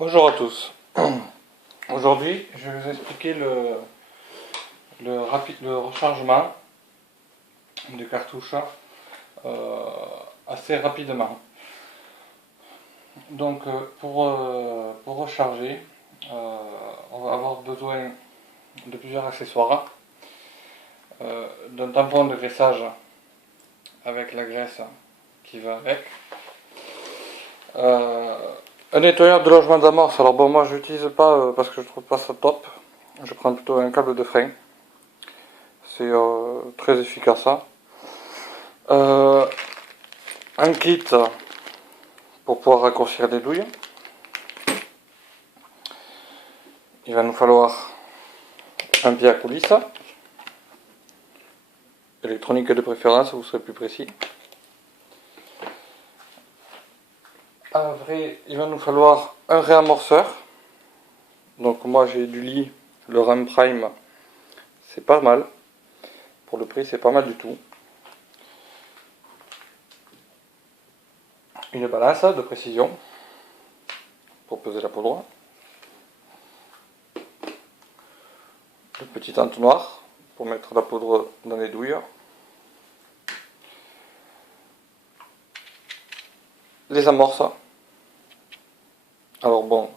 Bonjour à tous. Aujourd'hui, je vais vous expliquer le rechargement des cartouches assez rapidement. Donc, pour recharger, on va avoir besoin de plusieurs accessoires. D'un tampon de graissage avec la graisse qui va avec. Un nettoyeur de logement d'amorce. Alors bon, moi je l'utilise pas parce que je trouve pas ça top. Je prends plutôt un câble de frein. C'est très efficace. Un kit pour pouvoir raccourcir les douilles. Il va nous falloir un pied à coulisse. Électronique de préférence, vous serez plus précis. Après, il va nous falloir un réamorceur. Donc moi j'ai du lit, le RAM Prime, c'est pas mal. Pour le prix, c'est pas mal du tout. Une balance de précision pour peser la poudre. Le petit entonnoir pour mettre la poudre dans les douilles. Les amorces. Alors bon,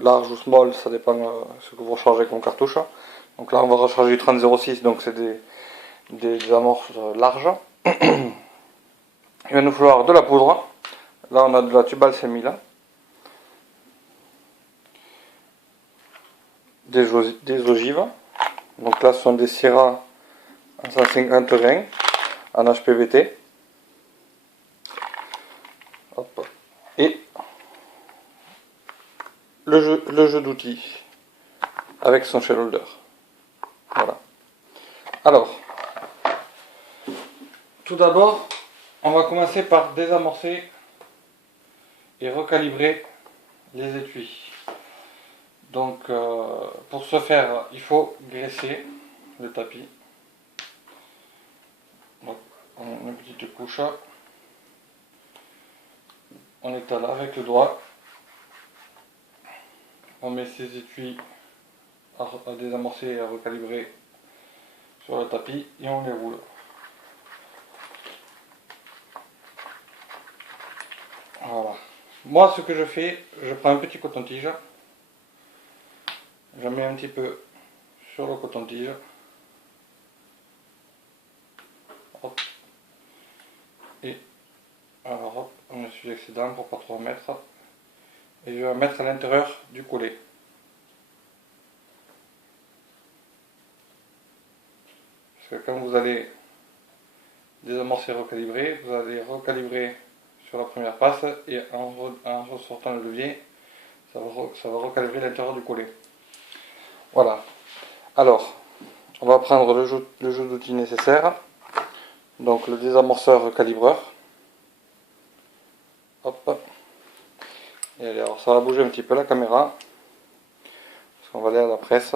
large ou small, ça dépend ce que vous rechargez comme cartouche. Donc là, on va recharger du 3006, donc c'est des amorces larges. Il va nous falloir de la poudre. Là, on a de la Tubal 5000. Des ogives. Donc là, ce sont des Syrah en 150 grains en HPVT. Hop. Et le jeu d'outils avec son shell holder. Voilà. Alors, tout d'abord, on va commencer par désamorcer et recalibrer les étuis. Donc, pour ce faire, il faut graisser le tapis. Donc, on a une petite couche. On étale avec le doigt. On met ces étuis à désamorcer et à recalibrer sur le tapis et on les roule. Voilà. Moi, ce que je fais, je prends un petit coton-tige. Je mets un petit peu sur le coton-tige. Hop. Et alors hop, on essuie l'excédent pour pas trop mettre. Et je vais mettre à l'intérieur du collet. Parce que quand vous allez désamorcer et recalibrer, vous allez recalibrer sur la première passe et en ressortant le levier, ça va recalibrer l'intérieur du collet. Voilà. Alors, on va prendre le jeu d'outils nécessaire. Donc le désamorceur calibreur. Hop. Et allez, alors ça va bouger un petit peu la caméra. Parce qu'on va aller à la presse.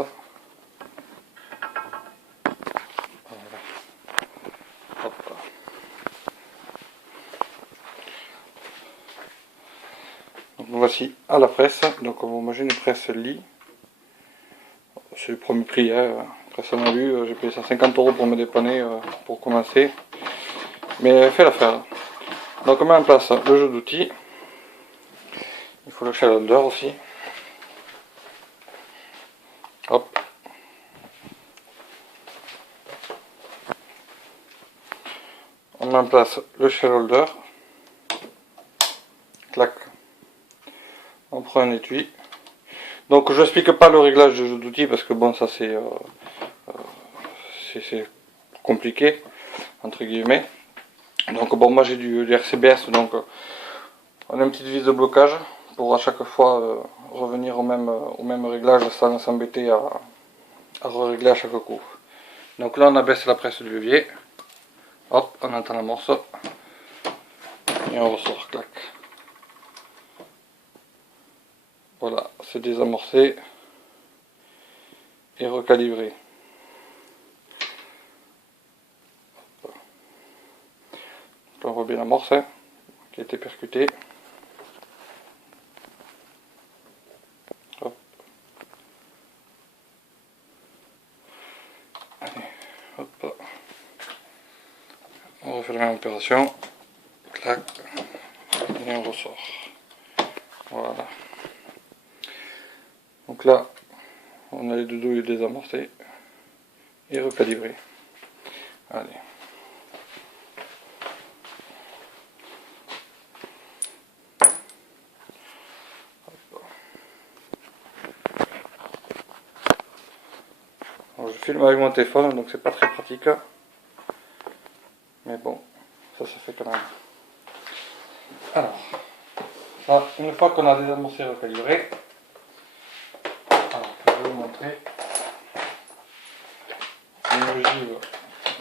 Voilà. Hop. Donc nous voici à la presse. Donc moi j'ai une presse lit. C'est le premier prix. Presse à mon lu, j'ai payé 150 € pour me dépanner pour commencer. Mais fait l'affaire. Donc on met en place le jeu d'outils. Il faut le shell holder aussi. Hop. On met en place le shell holder. Clac. On prend un étui. Donc je n'explique pas le réglage du jeu d'outils parce que bon ça c'est compliqué entre guillemets. Donc bon moi j'ai du RCBS donc on a une petite vis de blocage pour à chaque fois revenir au même réglage sans s'embêter à régler à chaque coup. Donc là on abaisse la presse du levier. Hop, on entend la morceau. Et on ressort, clac. Voilà, c'est désamorcé et recalibré. On voit bien l'amorce qui a été percutée. refait la même opération. Clac. Et on ressort. Voilà. Donc là, on a les deux douilles désamorcées et recalibrées. Allez. Alors, je filme avec mon téléphone, donc c'est pas très pratique. Mais bon, ça fait quand même. Alors, ça, une fois qu'on a désamorcé et recalibré, alors, je vais vous montrer une ogive,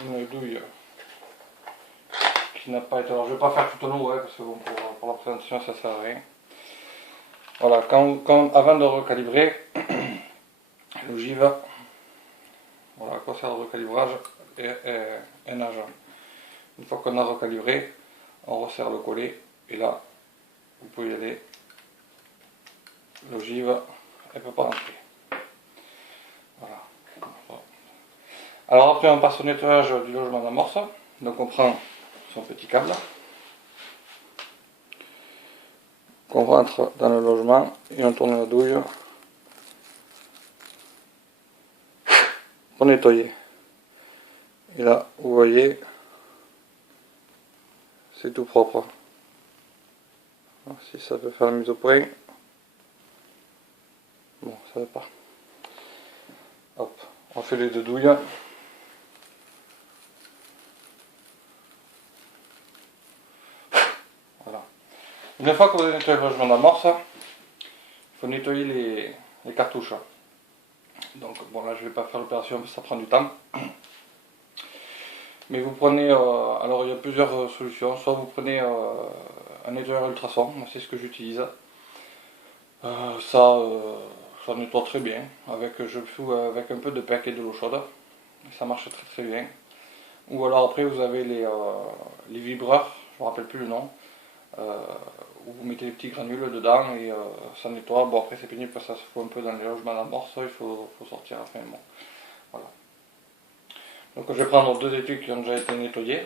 une douille qui n'a pas été. Alors, je vais pas faire tout au long, parce que bon, pour la présentation, ça sert à rien. Voilà, avant de recalibrer l'ogive, voilà à quoi sert le recalibrage et nage. Une fois qu'on a recalibré, on resserre le collet et là, vous pouvez y aller. L'ogive, elle ne peut pas entrer. Voilà. Alors après, on passe au nettoyage du logement d'amorce. Donc on prend son petit câble, qu'on rentre dans le logement et on tourne la douille pour nettoyer. Et là, vous voyez, c'est tout propre. Alors, si ça peut faire la mise au point. Bon, ça va pas. Hop, on fait les deux douilles. Voilà. Une fois que vous avez nettoyé le logement d'amorce, il faut nettoyer les cartouches. Donc bon, là je vais pas faire l'opération parce que ça prend du temps. Mais vous prenez, alors il y a plusieurs solutions. Soit vous prenez un nettoyeur ultrason, c'est ce que j'utilise. Ça nettoie très bien. Je le fous avec un peu de PEC et de l'eau chaude. Ça marche très très bien. Ou alors après vous avez les vibreurs, je ne me rappelle plus le nom. Où vous mettez les petits granules dedans et ça nettoie. Bon après c'est pénible parce que ça se fout un peu dans les logements d'amorce, il faut sortir à la fin. Bon. Voilà. Donc je vais prendre deux étuis qui ont déjà été nettoyés.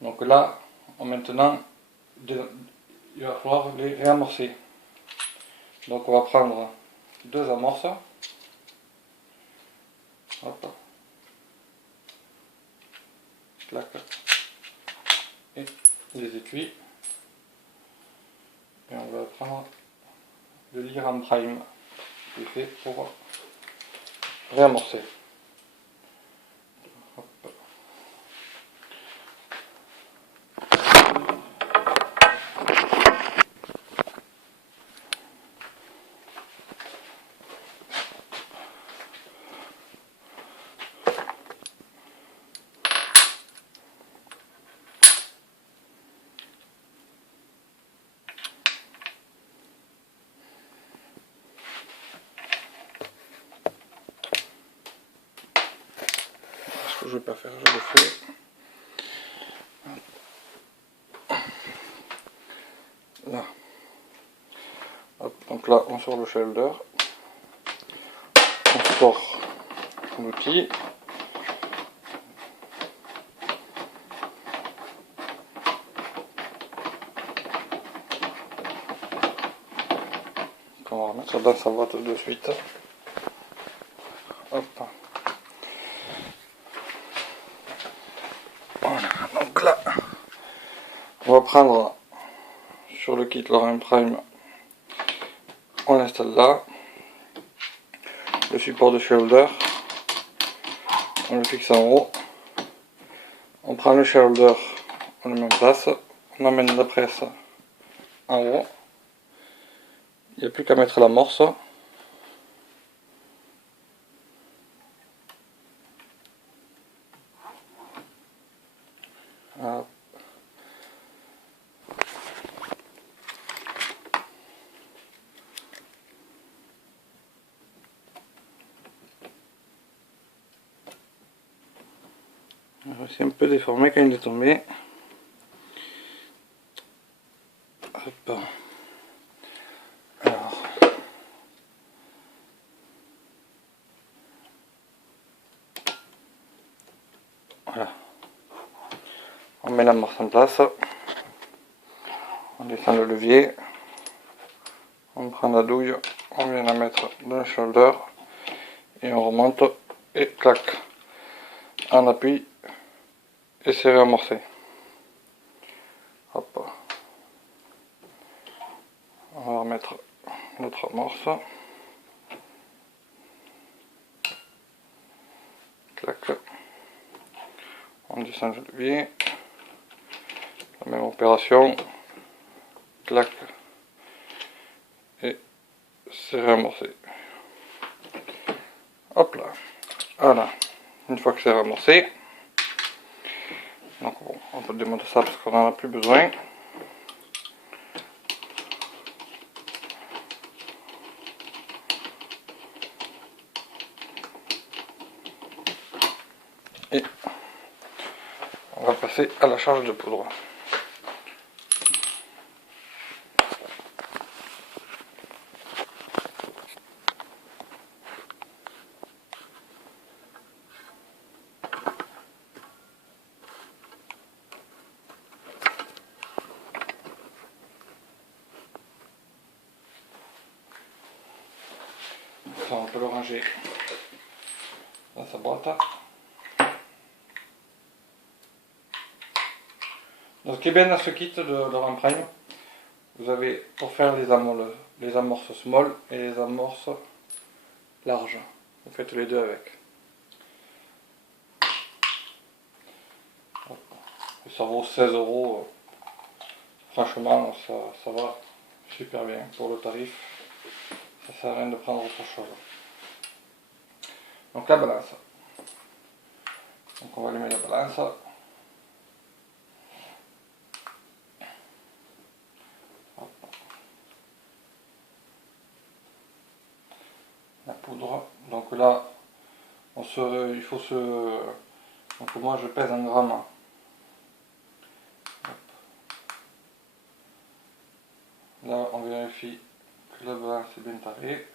Donc là, maintenant, il va falloir les réamorcer. Donc on va prendre deux amorces. Hop. Clac. Et les étuis. Et on va prendre le Liram Prime qui est fait pour réamorcer. Hop. Ce que je ne vais pas faire, je le fais. Là. Hop, donc là, on sort le shoulder. On sort l'outil. On va remettre dans sa boîte de suite. Hop. Voilà, donc là, on va prendre sur le kit Liram Prime, on l'installe là. Le support de shoulder, on le fixe en haut. On prend le shoulder, on le met en place. On emmène la presse en haut. Il n'y a plus qu'à mettre l'amorce. Hop. C'est un peu déformé quand il est tombé. Hop. Alors. Voilà. On met l'amorce en place. On descend le levier. On prend la douille. On vient la mettre dans le shoulder. Et on remonte. Et clac. On appuie. Et c'est réamorcé. Hop. On va remettre notre amorce. Clac. On descend le levier. La même opération. Clac. Et c'est réamorcé. Hop là. Voilà. Une fois que c'est réamorcé. Donc bon, on peut démonter ça parce qu'on n'en a plus besoin. Et on va passer à la charge de poudre. Ça, on peut le ranger dans sa boîte. Donc, ce qui est bien dans ce kit de Laurent Prime, vous avez pour faire les amorces small et les amorces larges. Vous faites les deux avec. Et ça vaut 16 €. Franchement, ça va super bien pour le tarif. Ça sert à rien de prendre autre chose. Donc la balance. Donc on va allumer la balance. La poudre. Donc là, il faut se. Donc moi je pèse 1 gramme. Là on vérifie que la balance est bien tarée.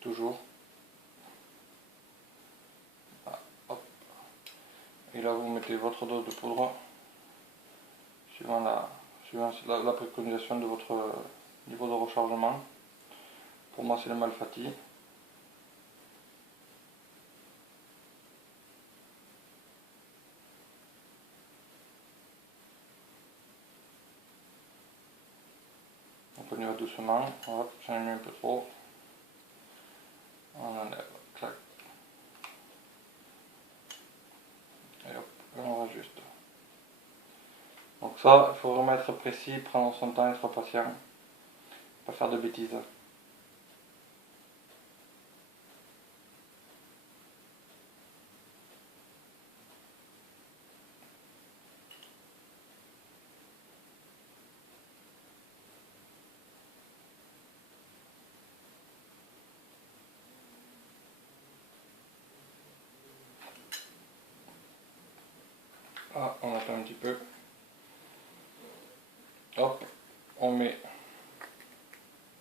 Toujours. Ah, hop. Et là vous mettez votre dose de poudre suivant la préconisation de votre niveau de rechargement. Pour moi c'est le Malfatti. Donc on y va doucement. Hop, j'en ai mis un peu trop. On enlève. Clac. Et hop, on rajuste. Donc ça, il faut vraiment être précis, prendre son temps, être patient. Pas faire de bêtises. Ah, on attend un petit peu. Hop, on met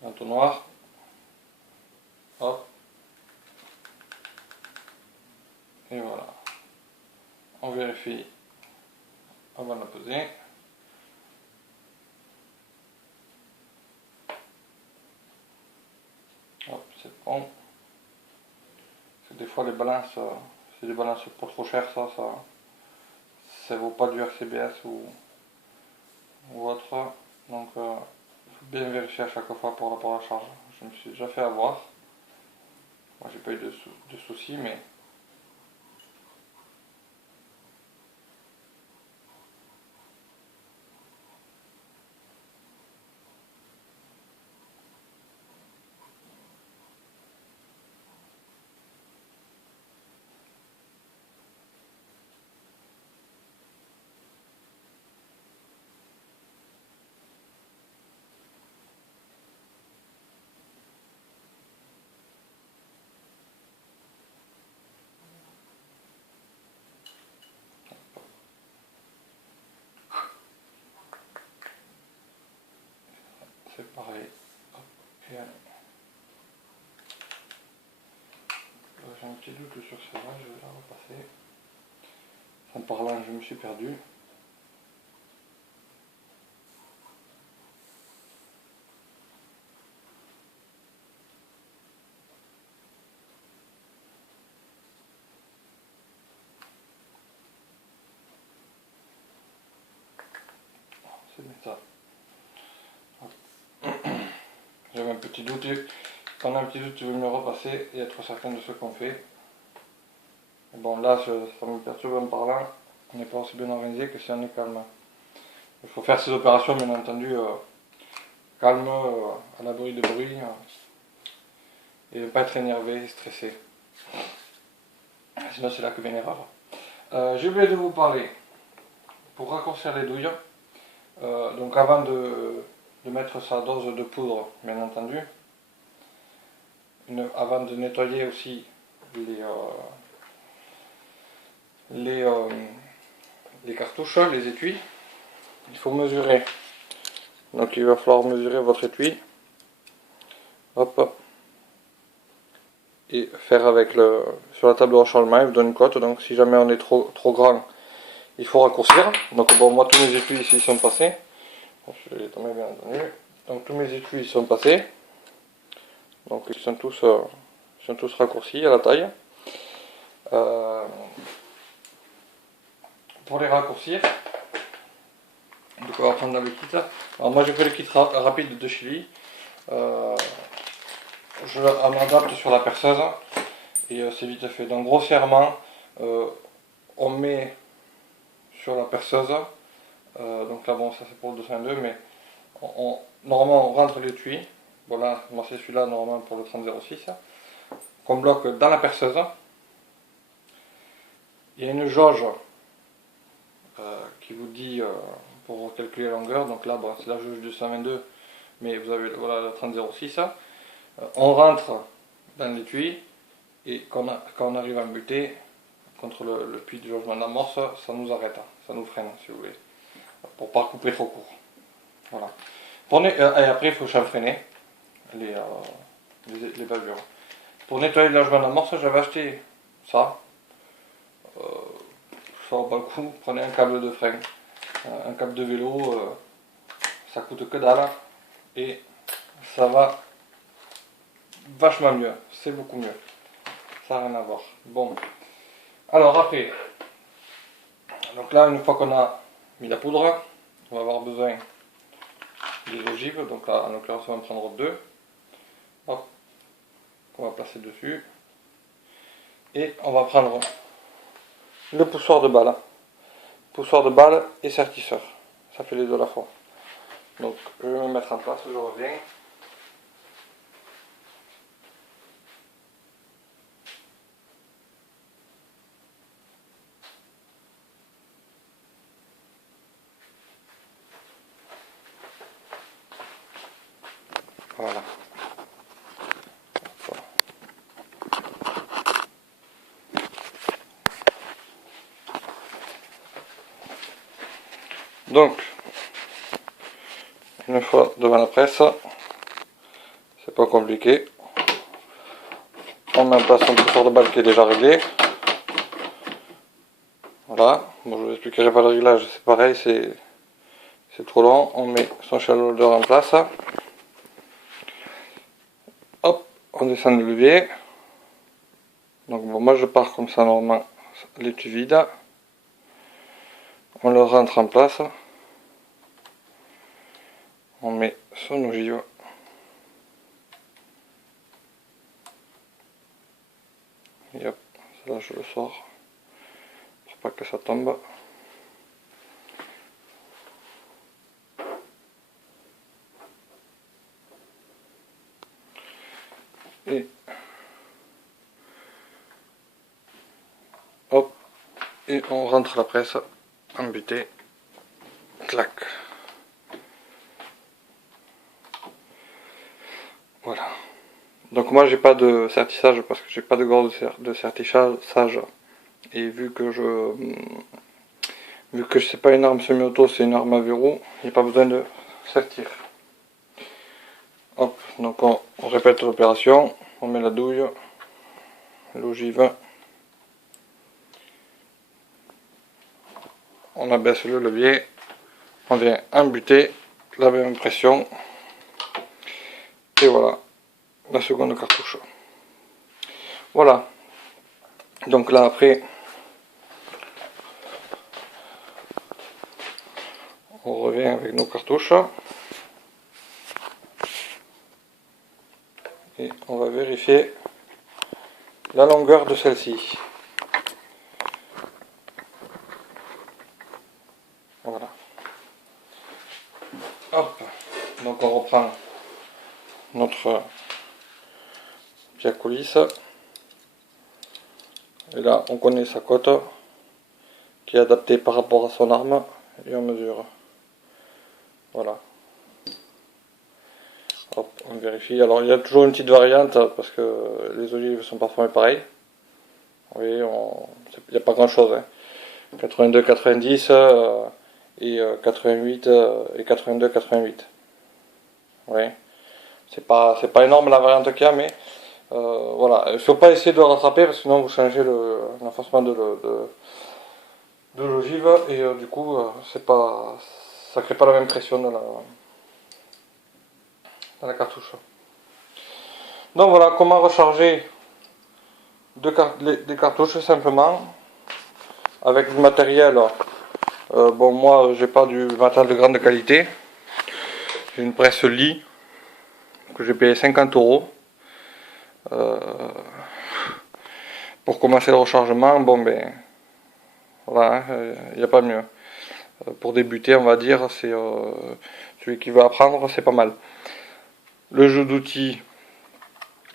l'entonnoir. Hop. Et voilà. On vérifie avant de la peser. Hop, c'est bon. Parce que des fois les balances, c'est des balances pas trop chères, ça vaut pas du RCBS ou autre. Donc il faut bien vérifier à chaque fois par rapport à la charge. Je me suis déjà fait avoir. Moi j'ai pas eu de soucis, mais c'est pareil. Hop, et allez. J'ai un petit doute sur celle-là, je vais la repasser. En parlant, je me suis perdu. C'est bien ça. J'avais un petit doute. Quand on a un petit doute, tu veux me repasser et être certain de ce qu'on fait. Et bon, là, ça me perturbe en parlant. On n'est pas aussi bien organisé que si on est calme. Il faut faire ces opérations, bien entendu, calme, à l'abri de bruit, et ne pas être énervé, stressé. Sinon, c'est là que vient l'erreur. J'ai oublié de vous parler, pour raccourcir les douilles, donc avant de mettre sa dose de poudre, bien entendu, avant de nettoyer aussi les cartouches, les étuis, il faut mesurer. Donc il va falloir mesurer votre étui. Hop. Et faire avec sur la table de rechargement, il vous donne une cote. Donc si jamais on est trop grand, il faut raccourcir. Donc bon, moi tous mes étuis ici sont passés. Je vais les tomber bien entendu. Donc tous mes étuis sont passés. Donc ils sont tous raccourcis à la taille. Pour les raccourcir, donc on va prendre le kit. Alors moi j'ai fait le kit rapide de Chili. On adapte sur la perceuse et c'est vite fait. Donc grossièrement, on met sur la perceuse, donc là bon ça c'est pour le 202, mais normalement on rentre l'étui. Voilà, moi c'est celui-là normalement pour le 3006, qu'on bloque dans la perceuse. Il y a une jauge qui vous dit pour calculer la longueur, donc là bon, c'est la jauge du 122, mais vous avez voilà le 3006. On rentre dans l'étui et quand on arrive à buter contre le puits de logement d'amorce, ça nous arrête, ça nous freine si vous voulez, pour pas couper trop court. Voilà. Et après il faut chanfreiner les bavures. Pour nettoyer le logement d'amorce, j'avais acheté ça. Ça vaut pas le coup, prenez un câble de frein, un câble de vélo, ça coûte que dalle et ça va vachement mieux, c'est beaucoup mieux, ça n'a rien à voir. Bon, alors après, donc là une fois qu'on a mis la poudre, on va avoir besoin des ogives, donc là en l'occurrence on va en prendre deux, hop, qu'on va placer dessus, et on va prendre le poussoir de balle et sertisseur, ça fait les deux à la fois. Donc je vais me mettre en place, je reviens. Voilà. Donc, une fois devant la presse, c'est pas compliqué. On met en place un poussoir de balle qui est déjà réglé. Voilà. Bon, je vous expliquerai pas le réglage, c'est pareil, c'est trop long. On met son shallow holder en place. Hop, on descend le levier. Donc bon, moi je pars comme ça normalement, l'étui vide. On le rentre en place. On met son ogive. Et hop, là je le sors pour pas que ça tombe. Et hop, et on rentre la presse en butée. Clac. Voilà. Donc moi j'ai pas de sertissage parce que j'ai pas de gorde de sertissage. Et vu que c'est pas une arme semi-auto, c'est une arme à verrou, il n'y a pas besoin de sertir. Hop, donc on répète l'opération, on met la douille, l'ogive, on abaisse le levier, on vient embuter la même pression, et voilà la seconde cartouche. Voilà, donc là après on revient avec nos cartouches et on va vérifier la longueur de celle-ci. Voilà. Hop, donc on reprend notre Piacolis et là on connaît sa cote qui est adaptée par rapport à son arme et on mesure. Voilà. Hop, on vérifie. Alors il y a toujours une petite variante parce que les olives sont pas formées pareil. Vous voyez, il n'y a pas grand chose. Hein. 82, 90 et 88 et 82, 88. Oui. C'est pas énorme la variante qu'il y a, mais voilà. Il ne faut pas essayer de rattraper parce que sinon vous changez l'enfoncement de l'ogive et du coup ça crée pas la même pression dans la cartouche. Donc voilà comment recharger des cartouches simplement avec du matériel. Bon, moi j'ai pas du matériel de grande qualité, j'ai une presse lit que j'ai payé 50 €. Pour commencer le rechargement, bon ben voilà, il n'y a pas mieux. Pour débuter, on va dire, c'est celui qui veut apprendre, c'est pas mal. Le jeu d'outils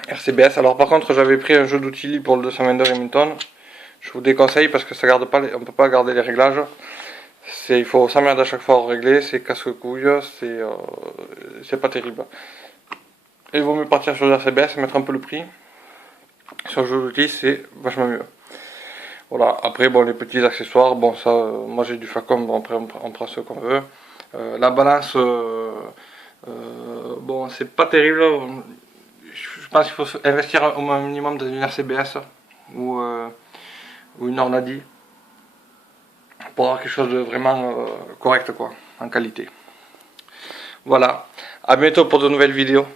RCBS. Alors par contre, j'avais pris un jeu d'outils pour le 222 Remington. Je vous déconseille parce que ça garde pas, on peut pas garder les réglages. Il faut s'emmerder à chaque fois à régler, c'est casse-couille, c'est pas terrible. Et il vaut mieux partir sur le RCBS et mettre un peu le prix. Sur le jeu d'outils, c'est vachement mieux. Voilà, après bon, les petits accessoires, bon ça, moi j'ai du Facom, bon après on prend ce qu'on veut. La balance, bon c'est pas terrible, je pense qu'il faut investir au minimum dans une RCBS ou une Ornadi pour avoir quelque chose de vraiment correct quoi, en qualité. Voilà, à bientôt pour de nouvelles vidéos.